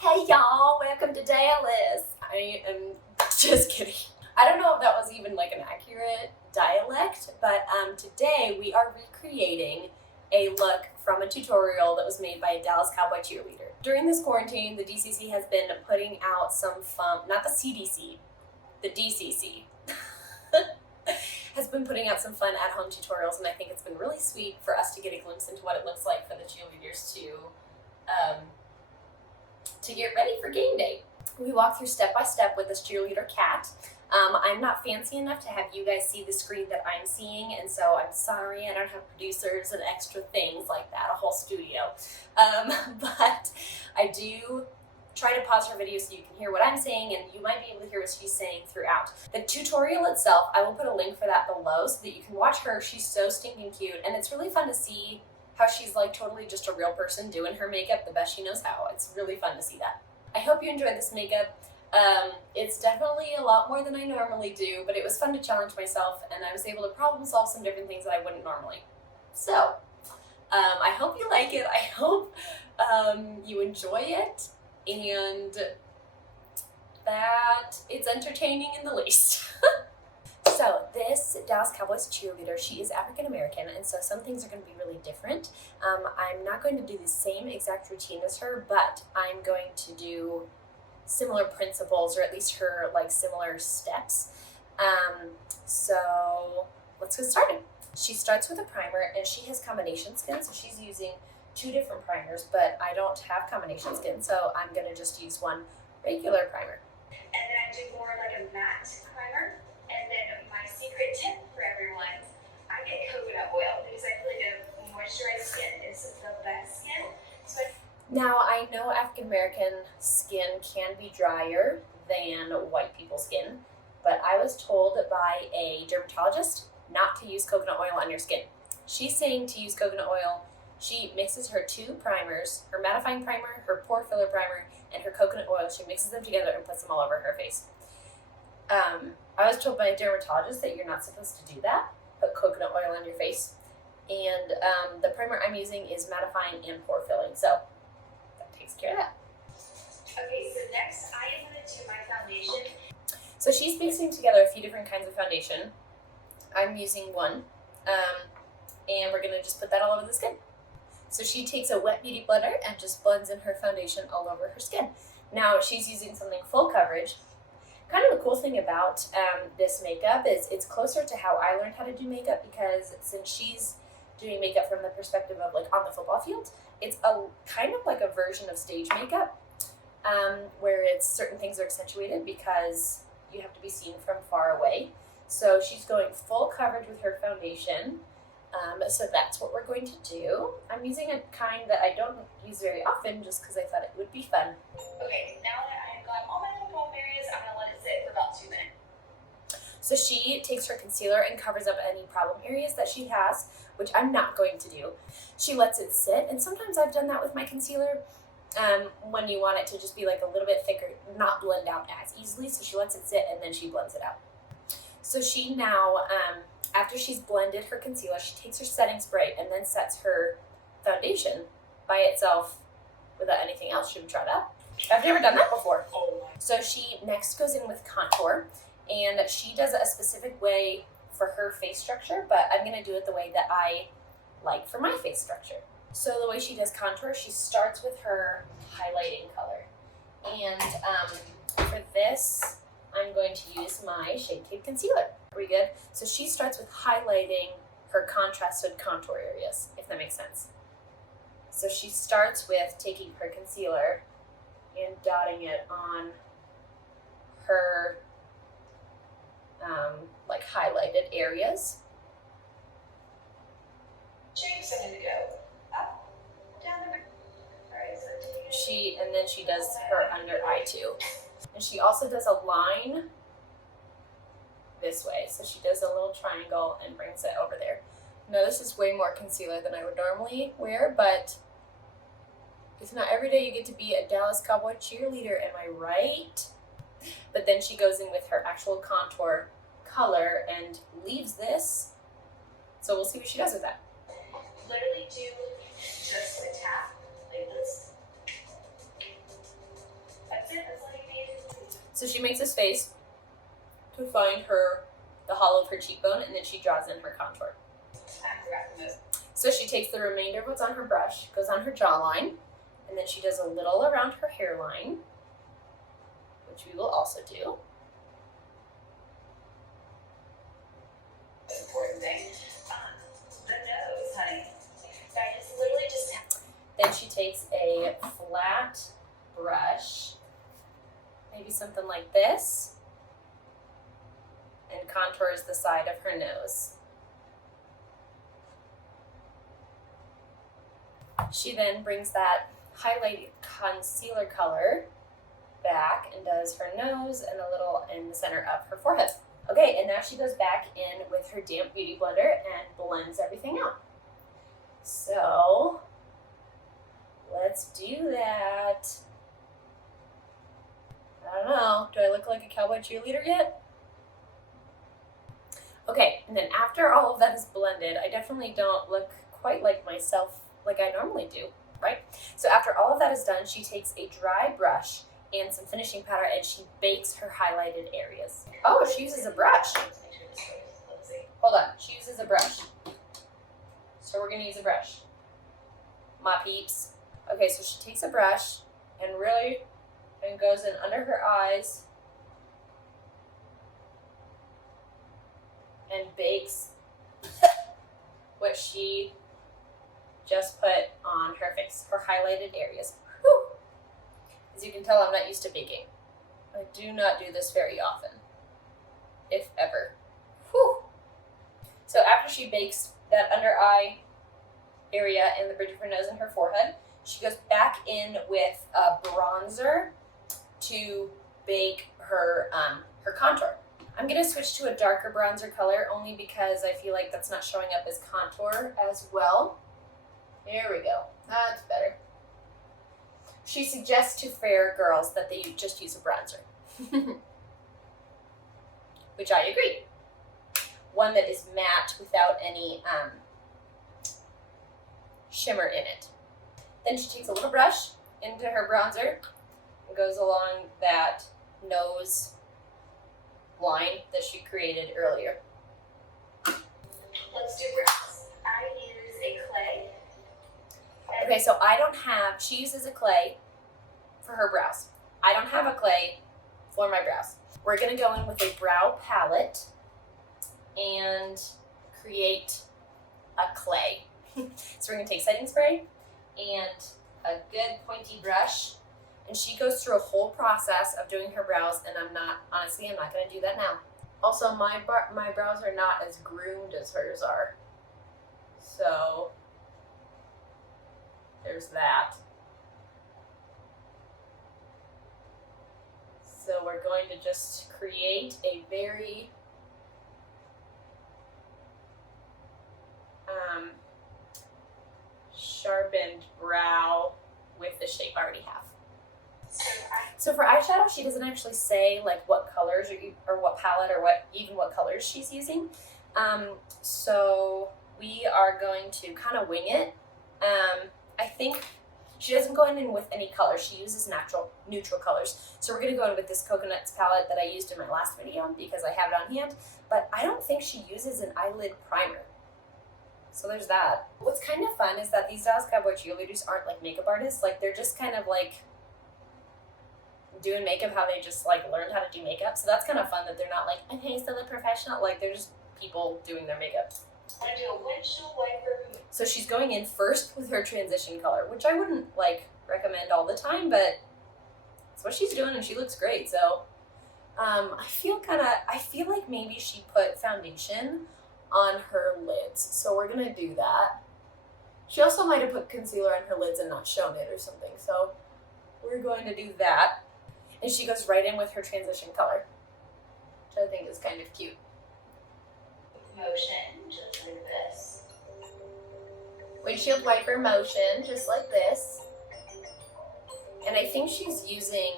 Hey y'all, welcome to Dallas. I am just kidding. I don't know if that was even like an accurate dialect, but today we are recreating a look from a tutorial that was made by a Dallas Cowboy cheerleader. During this quarantine, the DCC has been putting out some fun, not the CDC, the DCC. has been putting out some fun at-home tutorials, and I think it's been really sweet for us to get a glimpse into what it looks like for the cheerleaders to get ready for game day. We walk through step by step with this cheerleader cat. I'm not fancy enough to have you guys see the screen that I'm seeing, and so I'm sorry I don't have producers and extra things like that, a whole studio. But I do try to pause her video so you can hear what I'm saying, and you might be able to hear what she's saying throughout. The tutorial itself, I will put a link for that below so that you can watch her. She's so stinking cute, and it's really fun to see how she's like totally just a real person doing her makeup the best she knows how. It's really fun to see that. I hope you enjoyed this makeup. It's definitely a lot more than I normally do, but it was fun to challenge myself, and I was able to problem solve some different things that I wouldn't normally. So, I hope you like it. I hope you enjoy it, and that it's entertaining in the least. So this Dallas Cowboys cheerleader, she is African American, and so some things are going to be really different. I'm not going to do the same exact routine as her, but I'm going to do similar principles, or at least her like similar steps. So let's get started. She starts with a primer, and she has combination skin, so she's using 2 different primers, but I don't have combination skin, so I'm going to just use one regular primer. And then I do more like a matte primer. And then my secret tip for everyone, I get coconut oil because I feel like a moisturized skin is the best skin. Now, I know African American skin can be drier than white people's skin, but I was told by a dermatologist not to use coconut oil on your skin. She's saying to use coconut oil. She mixes her 2 primers, her mattifying primer, her pore filler primer, and her coconut oil. She mixes them together and puts them all over her face. I was told by a dermatologist that you're not supposed to do that, put coconut oil on your face. And the primer I'm using is mattifying and pore filling, so that takes care of that. Okay, so next I am going to do my foundation. So she's mixing together a few different kinds of foundation. I'm using one, and we're going to just put that all over the skin. So she takes a wet beauty blender and just blends in her foundation all over her skin. Now she's using something full coverage. Kind of the cool thing about this makeup is it's closer to how I learned how to do makeup, because since she's doing makeup from the perspective of like on the football field, it's a kind of like a version of stage makeup where it's certain things are accentuated because you have to be seen from far away. So she's going full coverage with her foundation. So that's what we're going to do. I'm using a kind that I don't use very often just because I thought it would be fun. Okay, now that I've got all my little problem areas, I'm going to let it sit for about 2 minutes. So she takes her concealer and covers up any problem areas that she has, which I'm not going to do. She lets it sit, and sometimes I've done that with my concealer when you want it to just be like a little bit thicker, not blend out as easily. So she lets it sit and then she blends it out. So she now, after she's blended her concealer, she takes her setting spray and then sets her foundation by itself without anything else. Should we try that? I've never done that before. So she next goes in with contour, and she does it a specific way for her face structure, but I'm going to do it the way that I like for my face structure. So the way she does contour, she starts with her highlighting color. And for this, I'm going to use my Shade Tape Concealer. Are we good? So she starts with highlighting her contrasted contour areas, if that makes sense. So she starts with taking her concealer and dotting it on her like highlighted areas. Shapes I'm going to go up, down, alright, so And then she does her under eye too. And she also does a line this way. So she does a little triangle and brings it over there. Now this is way more concealer than I would normally wear, but it's not every day you get to be a Dallas Cowboy cheerleader, am I right? But then she goes in with her actual contour color and leaves this. So we'll see what she does with that. Literally do just a tap like this. So she makes this face to find the hollow of her cheekbone, and then she draws in her contour. So she takes the remainder of what's on her brush, goes on her jawline, and then she does a little around her hairline, which we will also do. Important thing. The nose, honey. I just literally just. Then she takes a flat brush, maybe something like this, and contours the side of her nose. She then brings that highlighted concealer color back and does her nose and a little in the center of her forehead. Okay, and now she goes back in with her damp beauty blender and blends everything out. So, let's do that. I don't know, do I look like a cowboy cheerleader yet? Okay, and then after all of that is blended, I definitely don't look quite like myself like I normally do, right? So after all of that is done, she takes a dry brush and some finishing powder and she bakes her highlighted areas. Oh, she uses a brush. Hold on, she uses a brush. So we're gonna use a brush. My peeps. Okay, so she takes a brush and goes in under her eyes and bakes what she just put on her face, her highlighted areas. Whew. As you can tell, I'm not used to baking. I do not do this very often, if ever. Whew. So after she bakes that under eye area and the bridge of her nose and her forehead, she goes back in with a bronzer to bake her contour. I'm gonna switch to a darker bronzer color only because I feel like that's not showing up as contour as well. There we go. That's better. She suggests to fair girls that they just use a bronzer. Which I agree. One that is matte without any shimmer in it. Then she takes a little brush into her bronzer and goes along that nose line that she created earlier. Let's do brows. I use a clay. Okay, so she uses a clay for her brows. I don't have a clay for my brows. We're gonna go in with a brow palette and create a clay. So we're gonna take setting spray and a good pointy brush, and she goes through a whole process of doing her brows, and I'm not gonna do that now. Also, my brows are not as groomed as hers are. So there's that. So we're going to just create a very sharpened brow with the shape I already have. So for eyeshadow, she doesn't actually say like what colors or what palette or what colors she's using. So we are going to kind of wing it. I think she doesn't go in with any colors. She uses neutral colors. So we're going to go in with this Coconuts palette that I used in my last video because I have it on hand. But I don't think she uses an eyelid primer. So there's that. What's kind of fun is that these Dallas Cowboy cheerleaders aren't like makeup artists. Like they're just kind of like doing makeup how they just like learned how to do makeup. So that's kind of fun that they're not like, okay, so they're professional. Like they're just people doing their makeup. I'm gonna do a windshield wiper. So she's going in first with her transition color, which I wouldn't like recommend all the time, but that's what she's doing and she looks great. So I feel like maybe she put foundation on her lids. So we're gonna do that. She also might have put concealer on her lids and not shown it or something. So we're going to do that. And she goes right in with her transition color, which I think is kind of cute. Motion, just like this. Windshield wiper motion, just like this. And I think she's using,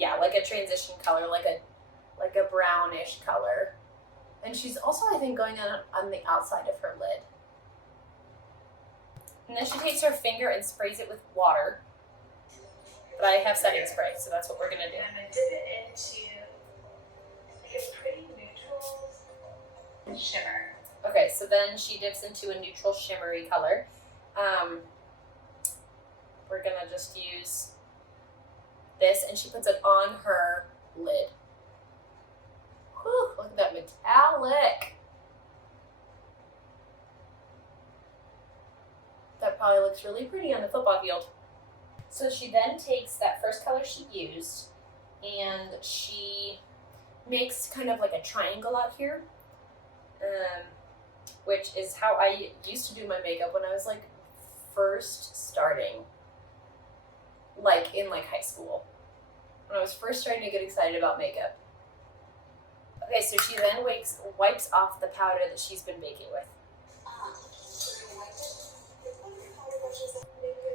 like a transition color, like a brownish color. And she's also, I think, going on the outside of her lid. And then she takes her finger and sprays it with water. But I have setting spray, so that's what we're gonna do. And I'm gonna dip it into like a pretty neutral shimmer. Okay, so then she dips into a neutral shimmery color. We're gonna just use this, and she puts it on her lid. Whew, look at that metallic. That probably looks really pretty on the football field. So she then takes that first color she used and she makes kind of like a triangle out here, which is how I used to do my makeup when I was like first starting, like in like high school, when I was first starting to get excited about makeup. Okay, so she then wipes off the powder that she's been baking with.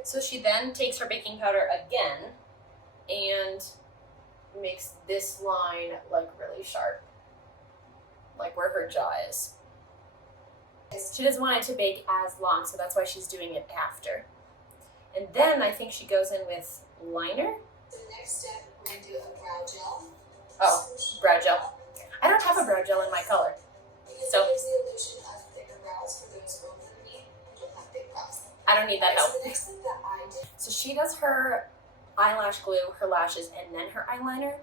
So she then takes her baking powder again and makes this line like really sharp, like where her jaw is. She doesn't want it to bake as long, so that's why she's doing it after. And then I think she goes in with liner. The next step, we're going to do a brow gel. Oh, brow gel. I don't have a brow gel in my color. Because So it gives the illusion of thicker brows for those girls that me who don't have big brows. I don't need that help. So the next thing that I did. So she does her eyelash glue, her lashes, and then her eyeliner,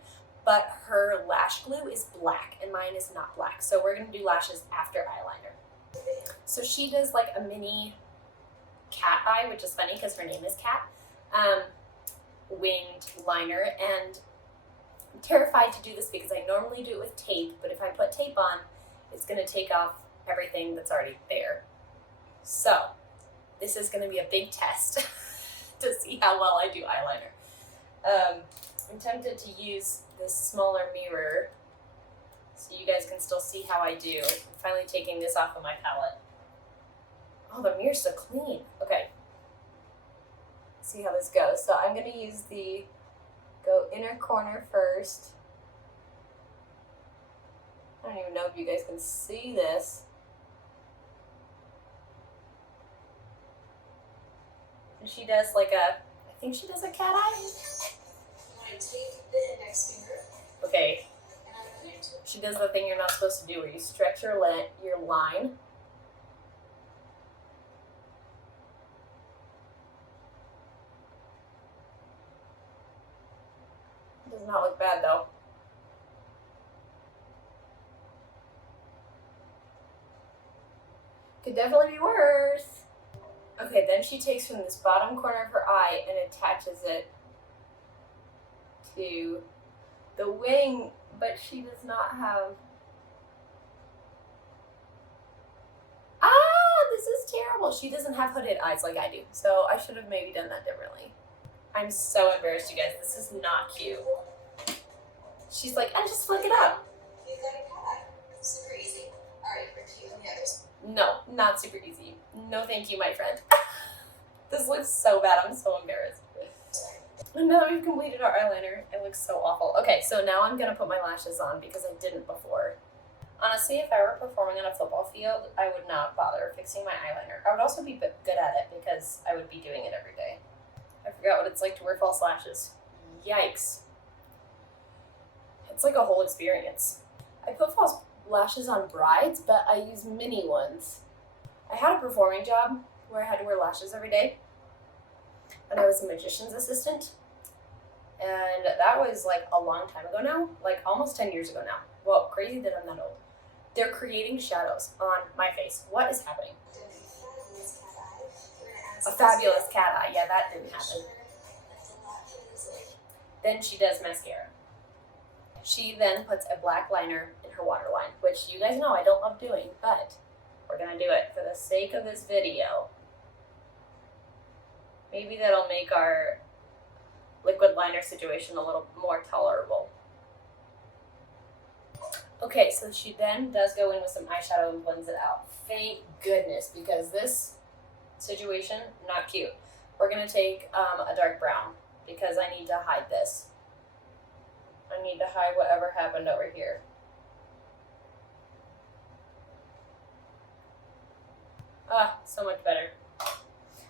but her lash glue is black and mine is not black. So we're gonna do lashes after eyeliner. So she does like a mini cat eye, which is funny because her name is Cat, winged liner, and I'm terrified to do this because I normally do it with tape, but if I put tape on, it's gonna take off everything that's already there. So this is gonna be a big test to see how well I do eyeliner. I'm tempted to use this smaller mirror so you guys can still see how I do. I'm finally taking this off of my palette. Oh, the mirror's so clean. Okay. See how this goes. So I'm gonna use go inner corner first. I don't even know if you guys can see this. And she does like I think she does a cat eye. You want to take the index finger. Okay. And I'm going to She does the thing you're not supposed to do where you stretch your line. Does not look bad though. Could definitely be worse. Okay, then she takes from this bottom corner of her eye and attaches it to the wing, but she does not have... This is terrible. She doesn't have hooded eyes like I do, so I should have maybe done that differently. I'm so embarrassed, you guys. This is not cute. She's like, and just flick it up. You got a cat eye. Super easy. Alright, for cute and the others. No, not super easy. No thank you, my friend. This looks so bad. I'm so embarrassed. And now that we've completed our eyeliner, it looks so awful. Okay, so now I'm going to put my lashes on because I didn't before. Honestly, if I were performing on a football field, I would not bother fixing my eyeliner. I would also be good at it because I would be doing it every day. I forgot what it's like to wear false lashes. Yikes. It's like a whole experience. I put false lashes on brides, but I use mini ones. I had a performing job where I had to wear lashes every day, and I was a magician's assistant, and that was like a long time ago now, like almost 10 years ago now. Well, crazy that I'm that old. They're creating shadows on my face. What is happening? A fabulous cat eye. Yeah, that didn't happen. Then she does mascara. She then puts a black liner in her waterline, which you guys know I don't love doing, but we're gonna do it for the sake of this video. Maybe that'll make our liquid liner situation a little more tolerable. Okay, so she then does go in with some eyeshadow and blends it out. Thank goodness, because this situation, not cute. We're gonna take a dark brown because I need to hide this. I need to hide whatever happened over here. So much better.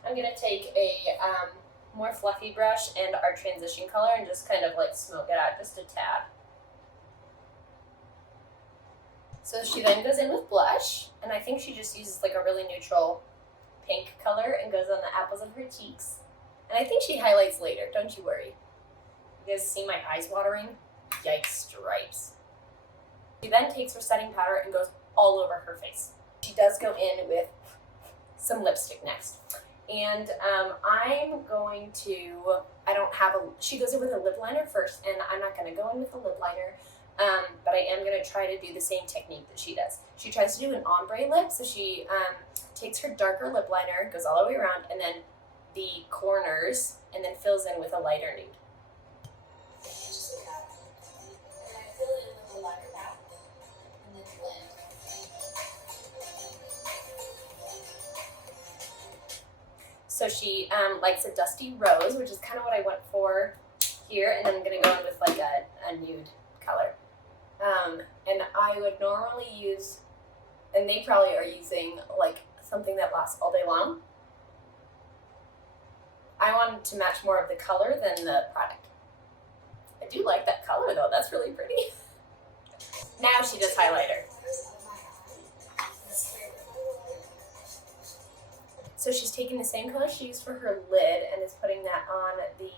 I'm gonna take a more fluffy brush and our transition color and just kind of like smoke it out just a tad. So she then goes in with blush, and I think she just uses like a really neutral pink color and goes on the apples of her cheeks. And I think she highlights later, don't you worry. You guys see my eyes watering? Yikes stripes. She then takes her setting powder and goes all over her face. She does go in with some lipstick next. And I'm going to, she goes in with a lip liner first, and I'm not going to go in with a lip liner, but I am going to try to do the same technique that she does. She tries to do an ombre lip, so she takes her darker lip liner, goes all the way around, and then the corners, and then fills in with a lighter nude. Just look up, and I fill it in with a lighter back, and then blend. So she likes a dusty rose, which is kind of what I went for here, and then I'm going to go in with like a nude color. And I would normally use, and they probably are using like something that lasts all day long. I wanted to match more of the color than the product. I do like that color though, that's really pretty. Now she does highlighter. So she's taking the same color she used for her lid and is putting that on the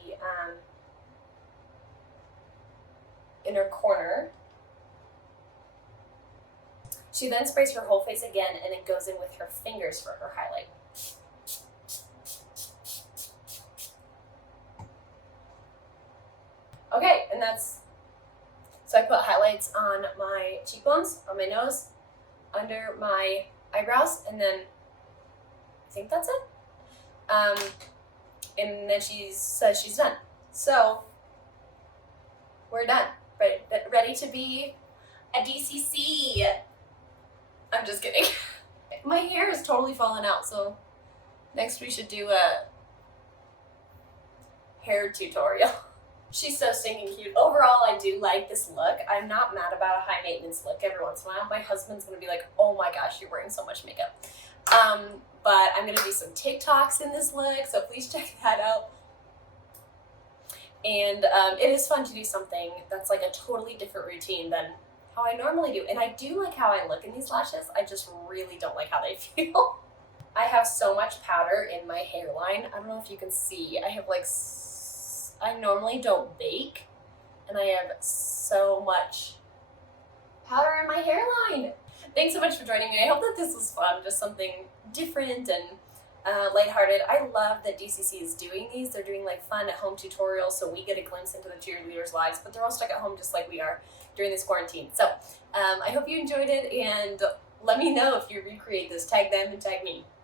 inner corner. She then sprays her whole face again and then goes in with her fingers for her highlight. Okay, and so I put highlights on my cheekbones, on my nose, under my eyebrows, and then I think that's it. And then she says she's done. So we're done. Ready to be a DCC. I'm just kidding. My hair is totally falling out, so next we should do a hair tutorial. She's so stinking cute. Overall, I do like this look. I'm not mad about a high maintenance look every once in a while. My husband's gonna be like, oh my gosh, you're wearing so much makeup. But I'm gonna do some TikToks in this look, so please check that out. And it is fun to do something that's like a totally different routine than how I normally do. And I do like how I look in these lashes. I just really don't like how they feel. I have so much powder in my hairline. I don't know if you can see. I have like, I normally don't bake, and I have so much powder in my hairline. Thanks so much for joining me. I hope that this was fun, just something different and lighthearted. I love that DCC is doing these. They're doing like fun at-home tutorials, so we get a glimpse into the cheerleaders' lives, but they're all stuck at home just like we are during this quarantine. So I hope you enjoyed it, and let me know if you recreate this. Tag them and tag me.